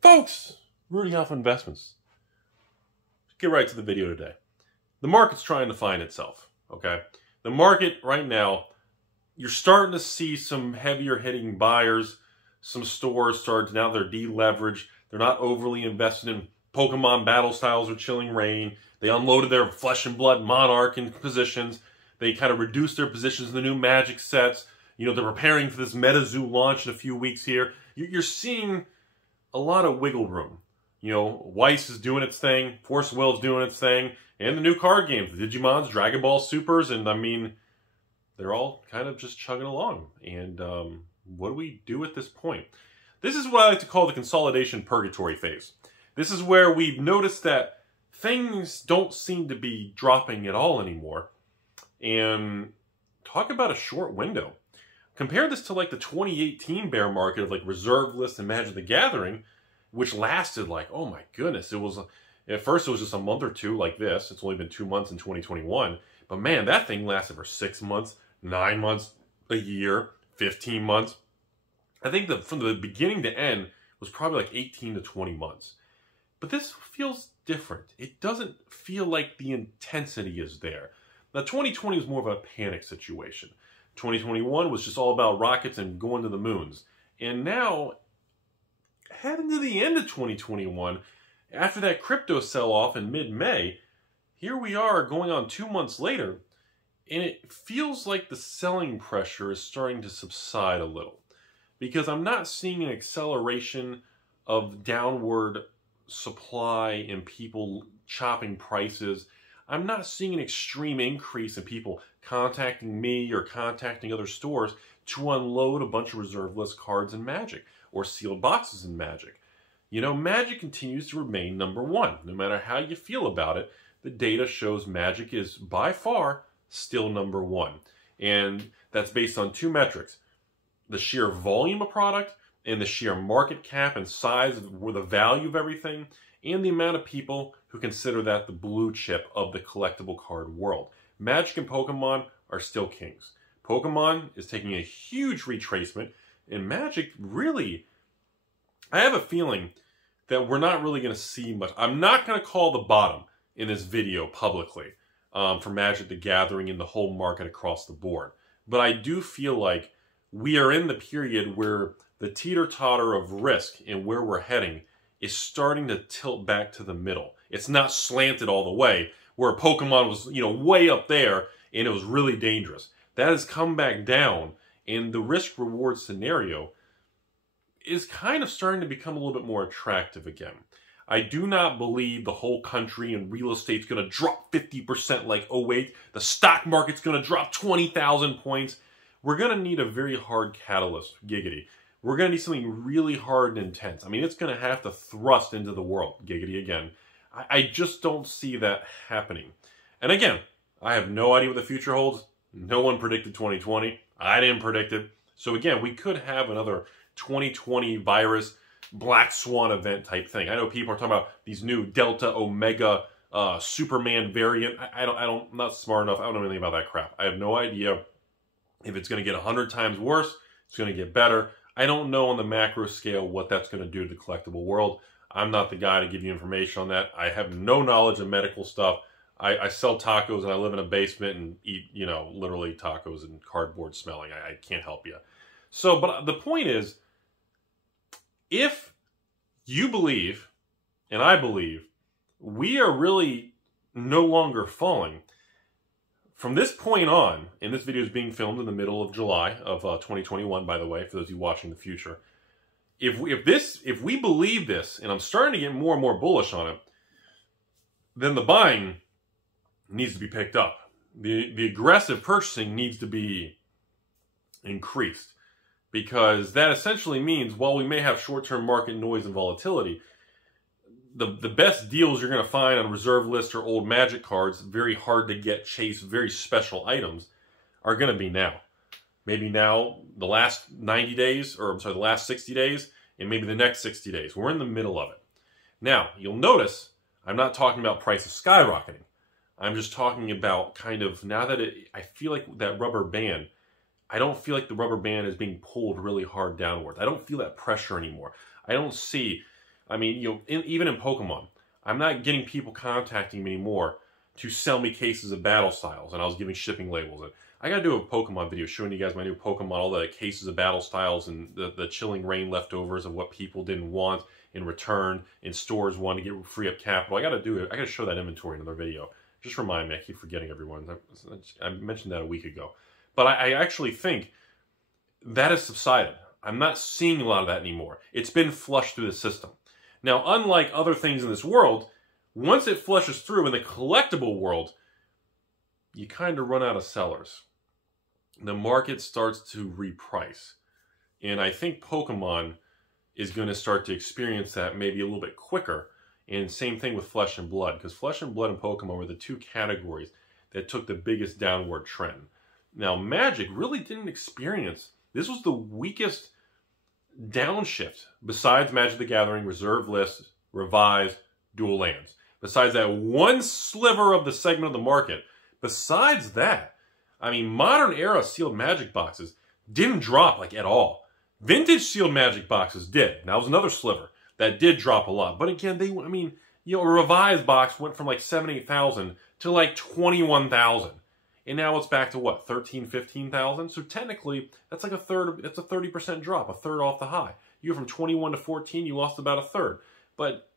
Folks, Rudy Alpha Investments. Get right to the video today. The market's trying to find itself, okay? The market right now, you're starting to see some heavier hitting buyers, some stores now they're deleveraged. They're not overly invested in Pokemon battle styles or Chilling Reign. They unloaded their Flesh and Blood Monarch in positions. They kind of reduced their positions in the new Magic sets. You know, they're preparing for this MetaZoo launch in a few weeks here. You're seeing a lot of wiggle room. You know, Weiss is doing its thing, Force Will is doing its thing, and the new card games, the Digimons, Dragon Ball Supers, and I mean, they're all kind of just chugging along. And what do we do at this point? This is what I like to call the consolidation purgatory phase. This is where we've noticed that things don't seem to be dropping at all anymore. And talk about a short window. Compare this to like the 2018 bear market of like Reserve List and Magic the Gathering, which lasted like, oh my goodness, it was, at first it was just a month or two like this. It's only been 2 months in 2021. But man, that thing lasted for 6 months, 9 months, a year, 15 months. I think that from the beginning to end was probably like 18 to 20 months. But this feels different. It doesn't feel like the intensity is there. Now, 2020 was more of a panic situation. 2021 was just all about rockets and going to the moons. And now, heading to the end of 2021, after that crypto sell-off in mid-May, here we are going on 2 months later, and it feels like the selling pressure is starting to subside a little. Because I'm not seeing an acceleration of downward supply and people chopping prices. I'm not seeing an extreme increase in people contacting me or contacting other stores to unload a bunch of reserve list cards in Magic or sealed boxes in Magic. You know, Magic continues to remain #1. No matter how you feel about it, the data shows Magic is by far still #1. And that's based on 2 metrics. The sheer volume of product and the sheer market cap and size of the value of everything, and the amount of people who consider that the blue chip of the collectible card world. Magic and Pokemon are still kings. Pokemon is taking a huge retracement, and Magic really, I have a feeling that we're not really going to see much. I'm not going to call the bottom in this video publicly for Magic the Gathering and the whole market across the board. But I do feel like we are in the period where the teeter-totter of risk and where we're heading is starting to tilt back to the middle. It's not slanted all the way, where Pokemon was, you know, way up there and it was really dangerous. That has come back down, and the risk-reward scenario is kind of starting to become a little bit more attractive again. I do not believe the whole country and real estate's going to drop 50% like '08. The stock market's going to drop 20,000 points. We're going to need a very hard catalyst, giggity. We're going to need something really hard and intense. I mean, it's going to have to thrust into the world, giggity again. I just don't see that happening. And again, I have no idea what the future holds. No one predicted 2020. I didn't predict it. So again, we could have another 2020 virus, Black Swan event type thing. I know people are talking about these new Delta Omega Superman variant. I'm not smart enough. I don't know anything about that crap. I have no idea if it's going to get 100 times worse. It's going to get better. I don't know on the macro scale what that's going to do to the collectible world. I'm not the guy to give you information on that. I have no knowledge of medical stuff. I sell tacos and I live in a basement and eat, you know, literally tacos and cardboard smelling. I can't help you. So, but the point is, if you believe, and I believe, we are really no longer falling, from this point on, and this video is being filmed in the middle of July of 2021, by the way, for those of you watching the future. If we believe this, and I'm starting to get more and more bullish on it, then the buying needs to be picked up. The aggressive purchasing needs to be increased. Because that essentially means, while we may have short-term market noise and volatility, the best deals you're going to find on reserve list or old Magic cards, very hard to get, chase, very special items, are going to be now. Maybe now, the last 90 days, or I'm sorry, the last 60 days, and maybe the next 60 days. We're in the middle of it. Now, you'll notice, I'm not talking about prices skyrocketing. I'm just talking about kind of, now that I feel like that rubber band, I don't feel like the rubber band is being pulled really hard downwards. I don't feel that pressure anymore. I don't see I mean, you know, even in Pokemon, I'm not getting people contacting me anymore to sell me cases of battle styles, and I was giving shipping labels. And I gotta do a Pokemon video showing you guys my new Pokemon, all the cases of battle styles and the Chilling Rain leftovers of what people didn't want in return, in stores wanting to get free up capital. I gotta do it. I gotta show that inventory in another video. Just remind me, I keep forgetting everyone. I mentioned that a week ago. But I actually think that has subsided. I'm not seeing a lot of that anymore. It's been flushed through the system. Now, unlike other things in this world, once it flushes through in the collectible world, you kind of run out of sellers. The market starts to reprice. And I think Pokemon is going to start to experience that maybe a little bit quicker. And same thing with Flesh and Blood, because Flesh and Blood and Pokemon were the two categories that took the biggest downward trend. Now, Magic really didn't experience, this was the weakest downshift besides Magic the Gathering, Reserve List, Revised, Dual Lands. Besides that one sliver of the segment of the market, besides that, I mean, modern era sealed Magic boxes didn't drop like at all. Vintage sealed Magic boxes did. That was another sliver that did drop a lot. But again, I mean, you know, a revised box went from like 7,000-8,000 to like 21,000. And now it's back to what, 13,000, 15,000? So technically, that's like a third, that's a 30% drop, a third off the high. You go from 21 to 14, you lost about a third. But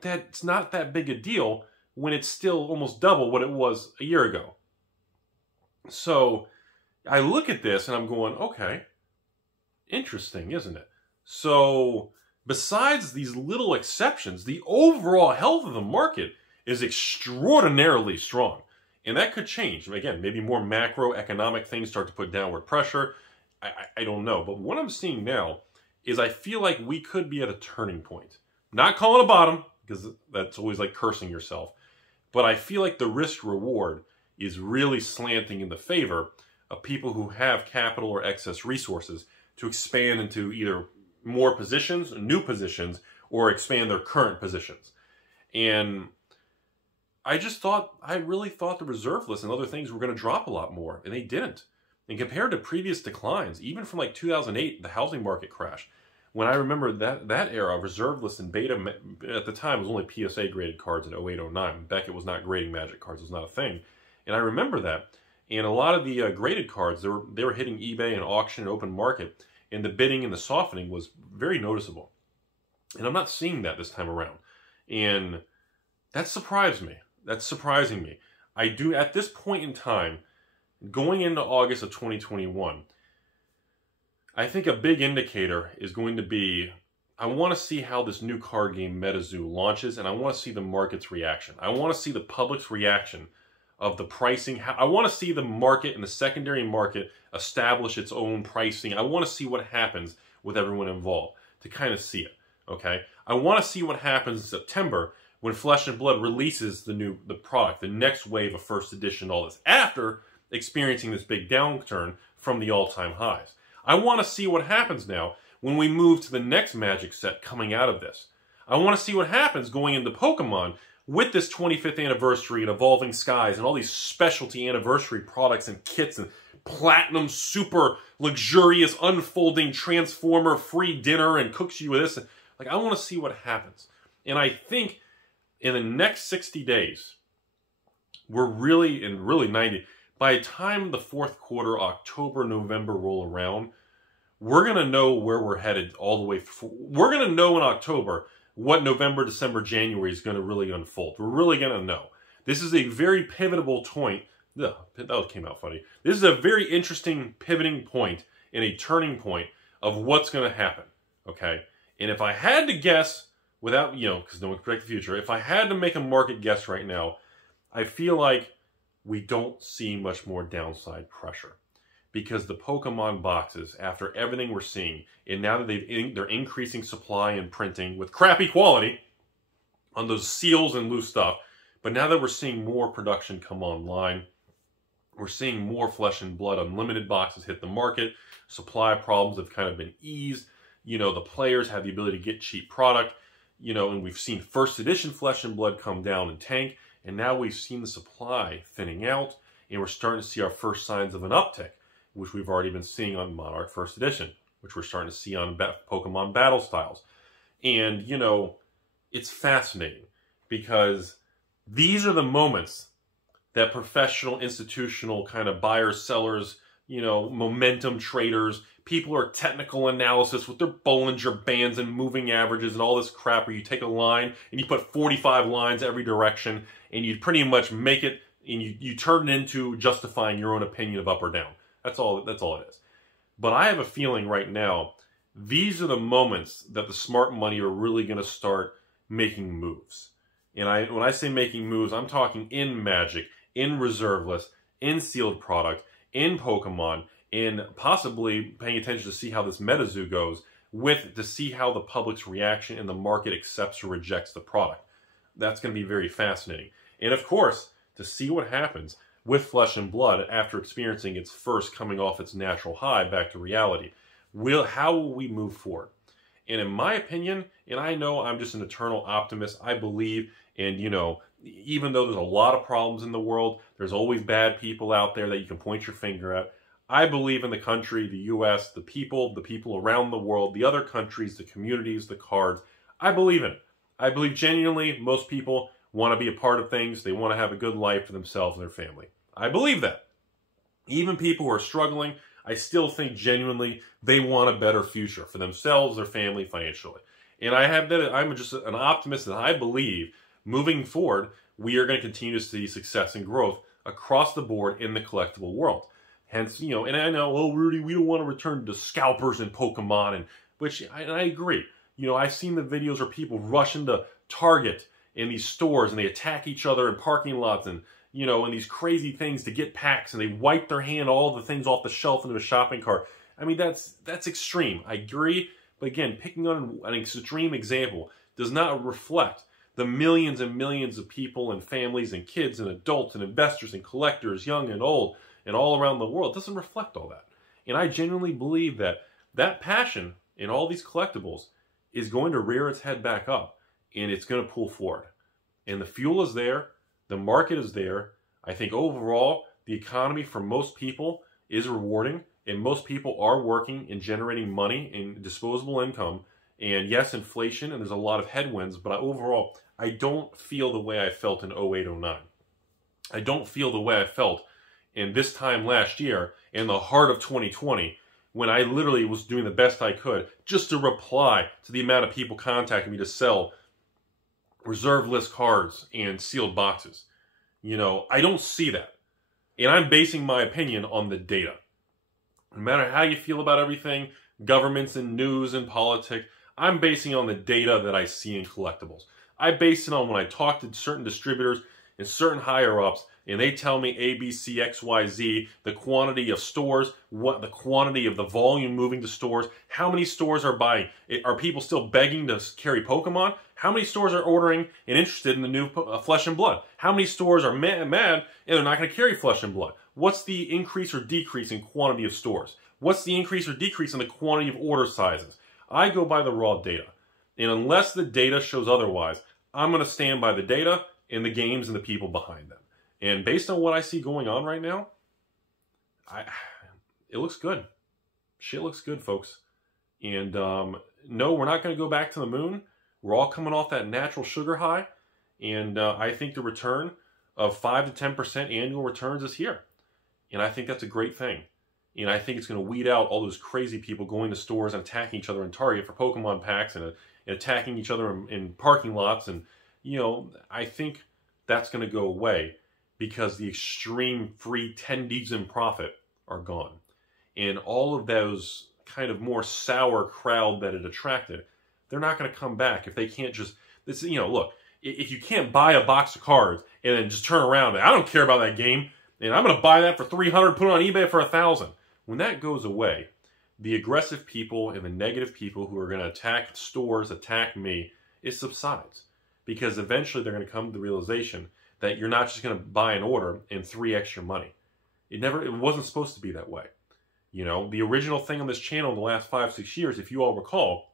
that's not that big a deal when it's still almost double what it was a year ago. So I look at this and I'm going, okay, interesting, isn't it? So besides these little exceptions, the overall health of the market is extraordinarily strong. And that could change. Again, maybe more macroeconomic things start to put downward pressure. I don't know. But what I'm seeing now is I feel like we could be at a turning point. Not calling a bottom, because that's always like cursing yourself. But I feel like the risk-reward is really slanting in the favor of people who have capital or excess resources to expand into either more positions, new positions, or expand their current positions. And I really thought the reserve list and other things were going to drop a lot more, and they didn't. And compared to previous declines, even from like 2008, the housing market crash, when I remember that era, reserve list and beta, at the time, was only PSA graded cards in 08, 09. Beckett was not grading Magic cards, it was not a thing. And I remember that. And a lot of the graded cards, they were hitting eBay and auction and open market, and the bidding and the softening was very noticeable. And I'm not seeing that this time around. And that surprised me. That's surprising me. I do, at this point in time, going into August of 2021, I think a big indicator is going to be, I want to see how this new card game MetaZoo launches, and I want to see the market's reaction. I want to see the public's reaction of the pricing. I want to see the market and the secondary market establish its own pricing. I want to see what happens with everyone involved to kind of see it, okay? I want to see what happens in September when Flesh and Blood releases the product, the next wave of first edition, all this, after experiencing this big downturn from the all-time highs. I want to see what happens now when we move to the next Magic set coming out of this. I want to see what happens going into Pokemon with this 25th anniversary and Evolving Skies and all these specialty anniversary products and kits and platinum, super luxurious, unfolding transformer, free dinner and cooks you with this. Like, I want to see what happens. And I think in the next 60 days, we're really 90. By the time the fourth quarter, October, November roll around, we're going to know where we're headed all the way through. We're going to know in October what November, December, January is going to really unfold. We're really going to know. This is a very pivotal point. That came out funny. This is a very interesting pivoting point and a turning point of what's going to happen. Okay? And if I had to guess, without, you know, because no one can predict the future, if I had to make a market guess right now, I feel like we don't see much more downside pressure. Because the Pokemon boxes, after everything we're seeing, and now that they're increasing supply and printing with crappy quality on those seals and loose stuff, but now that we're seeing more production come online, we're seeing more Flesh and Blood Unlimited boxes hit the market, supply problems have kind of been eased, you know, the players have the ability to get cheap product, you know, and we've seen first edition Flesh and Blood come down and tank, and now we've seen the supply thinning out, and we're starting to see our first signs of an uptick, which we've already been seeing on Monarch First Edition, which we're starting to see on Pokemon Battle Styles. And, you know, it's fascinating because these are the moments that professional, institutional kind of buyers, sellers, you know, momentum traders, people who are technical analysis with their Bollinger Bands and moving averages and all this crap where you take a line and you put 45 lines every direction and you pretty much make it and you turn it into justifying your own opinion of up or down. That's all it is. But I have a feeling right now, these are the moments that the smart money are really going to start making moves. And when I say making moves, I'm talking in Magic, in reserve list, in sealed product, in Pokemon, and possibly paying attention to see how this MetaZoo goes, to see how the public's reaction and the market accepts or rejects the product. That's going to be very fascinating. And of course, to see what happens with Flesh and Blood after experiencing its first coming off its natural high back to reality. How will we move forward? And in my opinion, and I know I'm just an eternal optimist, I believe, and you know, even though there's a lot of problems in the world, there's always bad people out there that you can point your finger at. I believe in the country, the U.S., the people around the world, the other countries, the communities, the cards. I believe in it. I believe genuinely most people want to be a part of things. They want to have a good life for themselves and their family. I believe that. Even people who are struggling, I still think genuinely they want a better future for themselves, their family, financially. And I'm just an optimist, and I believe moving forward, we are going to continue to see success and growth across the board in the collectible world. Hence, you know, and I know, oh, Rudy, we don't want to return to scalpers and Pokemon, and I agree. You know, I've seen the videos where people rush into Target in these stores and they attack each other in parking lots and, you know, and these crazy things to get packs, and they wipe their hand all the things off the shelf into a shopping cart. I mean, that's extreme. I agree, but again, picking on an extreme example does not reflect the millions and millions of people and families and kids and adults and investors and collectors, young and old, and all around the world. It doesn't reflect all that. And I genuinely believe that that passion in all these collectibles is going to rear its head back up, and it's going to pull forward. And the fuel is there. The market is there. I think overall, the economy for most people is rewarding, and most people are working and generating money and disposable income. And yes, inflation, and there's a lot of headwinds, but overall, I don't feel the way I felt in 08-09. I don't feel the way I felt in this time last year, in the heart of 2020, when I literally was doing the best I could just to reply to the amount of people contacting me to sell reserve list cards and sealed boxes. You know, I don't see that. And I'm basing my opinion on the data. No matter how you feel about everything, governments and news and politics, I'm basing it on the data that I see in collectibles. I base it on when I talk to certain distributors and certain higher-ups, and they tell me A, B, C, X, Y, Z, the quantity of stores, what the quantity of the volume moving to stores, how many stores are buying. Are people still begging to carry Pokemon? How many stores are ordering and interested in the new Flesh and Blood? How many stores are mad and they're not going to carry Flesh and Blood? What's the increase or decrease in quantity of stores? What's the increase or decrease in the quantity of order sizes? I go by the raw data. And unless the data shows otherwise, I'm going to stand by the data and the games and the people behind them. And based on what I see going on right now, it looks good. Shit looks good, folks. And no, we're not going to go back to the moon. We're all coming off that natural sugar high. And I think the return of 5 to 10% annual returns is here. And I think that's a great thing. And I think it's going to weed out all those crazy people going to stores and attacking each other in Target for Pokemon packs and attacking each other in parking lots. And, you know, I think that's going to go away because the extreme free tendies in profit are gone. And all of those kind of more sour crowd that it attracted, they're not going to come back if they can't just, you know, look, if you can't buy a box of cards and then just turn around and I don't care about that game and I'm going to buy that for $300, put it on eBay for $1,000. When that goes away, the aggressive people and the negative people who are going to attack stores, attack me, it subsides. Because eventually they're going to come to the realization that you're not just going to buy an order and 3x your money. It wasn't supposed to be that way. You know, the original thing on this channel in the last 5-6 years, if you all recall,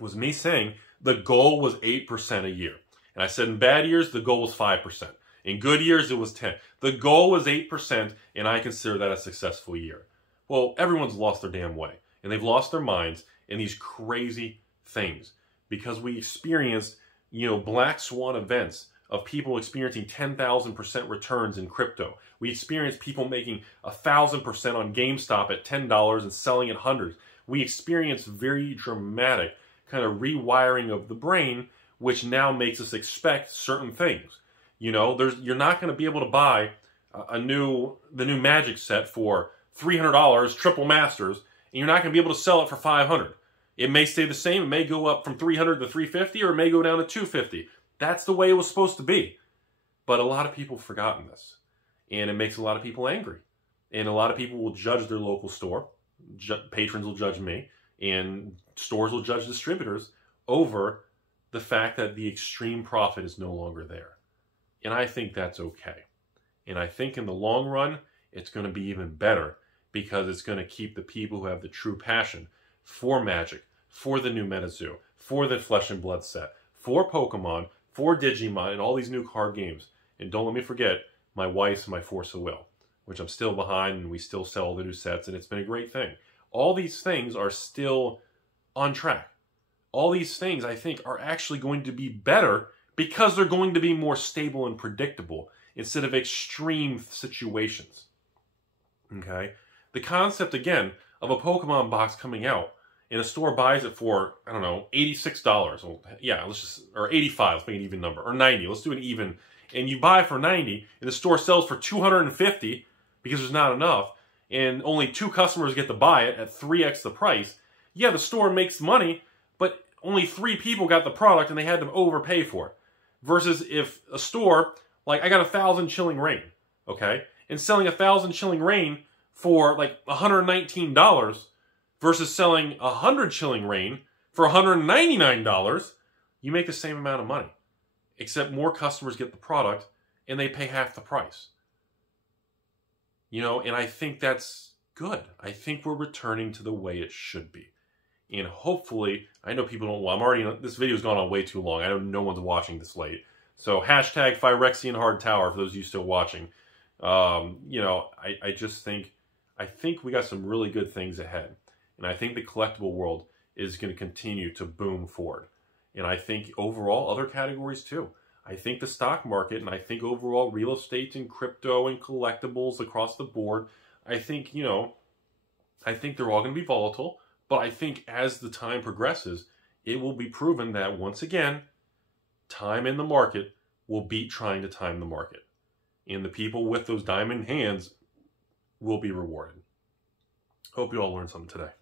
was me saying the goal was 8% a year. And I said in bad years, the goal was 5%. In good years, it was 10%. The goal was 8%, and I consider that a successful year. Well, everyone's lost their damn way. And they've lost their minds in these crazy things. because we experienced, you know, black swan events of people experiencing 10,000% returns in crypto. We experienced people making 1,000% on GameStop at $10 and selling at hundreds. We experienced very dramatic kind of rewiring of the brain, which now makes us expect certain things. You know, you're not going to be able to buy the new Magic set for $300, triple masters, and you're not going to be able to sell it for $500. It may stay the same. It may go up from $300 to $350, or it may go down to $250. That's the way it was supposed to be. But a lot of people have forgotten this, and it makes a lot of people angry. And a lot of people will judge their local store. Patrons will judge me, and stores will judge distributors over the fact that the extreme profit is no longer there. And I think that's okay. And I think in the long run, it's going to be even better, because it's going to keep the people who have the true passion for Magic, for the new MetaZoo, for the Flesh and Blood set, for Pokemon, for Digimon, and all these new card games. And don't let me forget my Weiss and my Force of Will, which I'm still behind, and we still sell the new sets, and it's been a great thing. All these things are still on track. All these things, I think, are actually going to be better because they're going to be more stable and predictable instead of extreme situations. Okay? The concept, again, of a Pokemon box coming out, and a store buys it for, I don't know, $86. Well, yeah, let's just, or $85, let's make an even number, or $90, let's do an even, and you buy for $90, and the store sells for $250 because there's not enough, and only 2 customers get to buy it at 3x the price. Yeah, the store makes money, but only 3 people got the product, and they had to overpay for it. Versus if a store, like I got 1,000 Chilling Reign, okay, and selling 1,000 Chilling Reign for like $119 versus selling 100 Chilling Reign for $199, you make the same amount of money. Except more customers get the product and they pay half the price. You know, and I think that's good. I think we're returning to the way it should be. And hopefully, I know people don't, well, I'm already, this video's gone on way too long. I know no one's watching this late. So hashtag Phyrexian Hard Tower for those of you still watching. You know, I just think, I think we got some really good things ahead. And I think the collectible world is going to continue to boom forward. And I think overall other categories too. I think the stock market, and I think overall real estate and crypto and collectibles across the board, I think, you know, I think they're all going to be volatile. But I think as the time progresses, it will be proven that once again, time in the market will beat trying to time the market. And the people with those diamond hands will be rewarded. Hope you all learned something today.